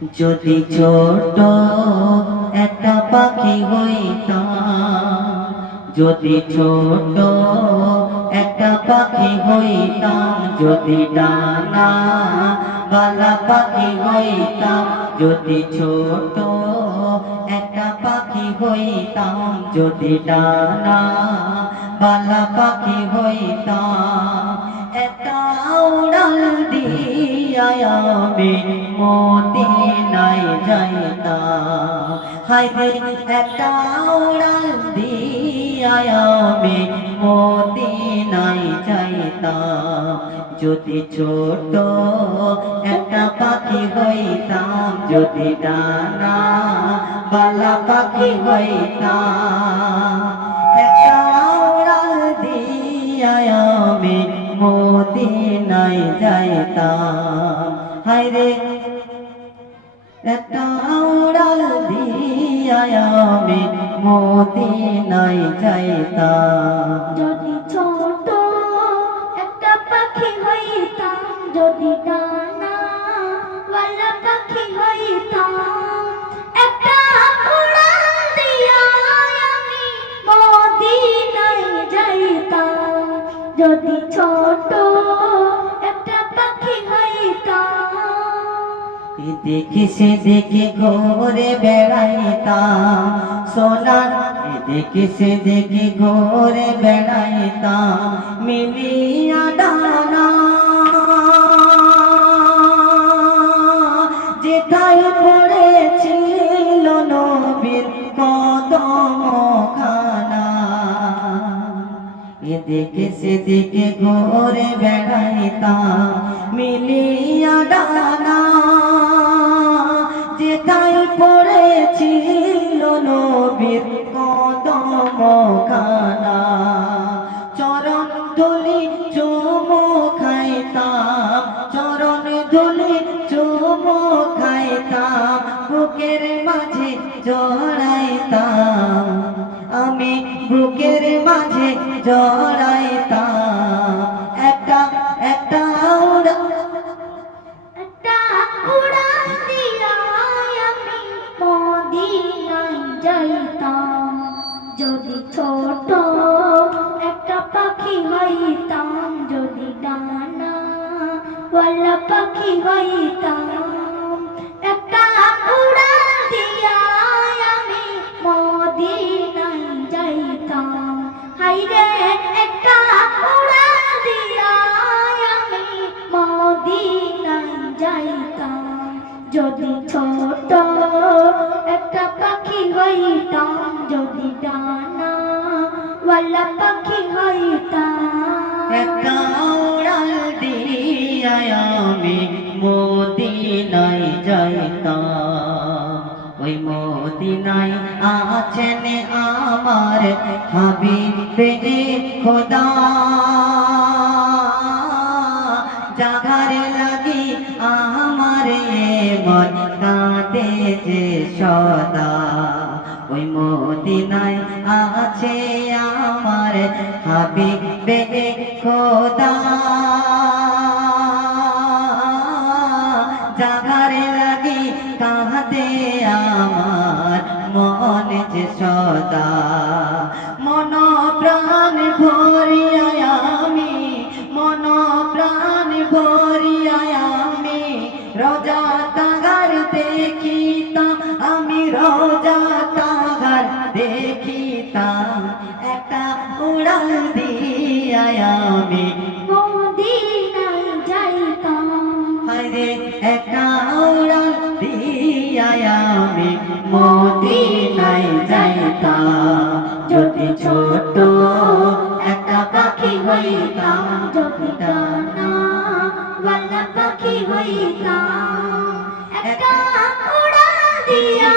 যদি ছোট একটা পাখি হইতাম, যদি ছোট একটা পাখি হইতাম, যদি ডানা বালা পাখি হইতাম, যদি ছোট একটা পাখি হইতাম, যদি ডানা বালা পাখি হইতাম, একটা দিয়া আমি মদিনায় যাইতাম। হাই রে, একটা উড়াল দিয়া আমি মদিনায় যাইতাম। যদি ছোট একটা পাখি হইতাম, যদি ডানা বালা পাখি হইতাম। একটা উড়াল দিয়া আমি মদিনায় যাইতাম। হাই রে একটা উড়াল দিয়া আমি মদিনায় যাইতাম। যদি ছোট একটা পাখি হইতাম, যদি ডানা ওয়ালা পাখি হইতাম, একটা উড়াল দিয়া আমি মদিনায় যাইতাম। যদি ছোট দেখে সে দেখে ঘোরে বেড়াইতাম। সোনার দেখে সে দেখে ঘোরে বেড়াইতাম। মিলিয়া ডানা যেথায় পড়েছিল নবীর কদম খানা এদিকে সেদিকে ঘোরে বেড়াইতাম। মিলিয়া ডানা নবীর কদম খানা চরণ ধুলি চুম খাইতাম চরণ ধুলি চুম খাইতাম বুকের মাঝে জড়াইতাম। আমি বুকের মাঝে জড়াইতাম ওয়ালা পাখি হইতাম। একটা উড়াল দিয়া আমি মদিনায় যাইতাম। হাইরে, একটা উড়াল দিয়া আমি মদিনায় যাইতাম। যদি ছোট একটা পাখি হইতাম, যদি ডানা ওয়ালা পাখি হইতাম মদিনায় যাইতাম। ওই মদিনায় আছেন আমার হাবিবে খোদা। জাগার লাগি আমার মন কাঁদে যে সদা। ওই মদিনায় আছে আমার হাবিবে খোদা। কাঁদে আমার মন যে সদা। মন প্রাণ ভরিয়া আমি মন প্রাণ ভরিয়া আমি। রোজা তাগার দেখিতাম আমি রোজা তাগার দেখিতাম। একটা উড়াল দিয়া আমি। মদিনায় যাইতাম। হায়রে একটা আমি মোদি নাই যাইতাম। যদি ছোট একটা পাখি হইতাম, যদি ডানা বালা পাখি হইতাম, একটা উড়ান দিয়া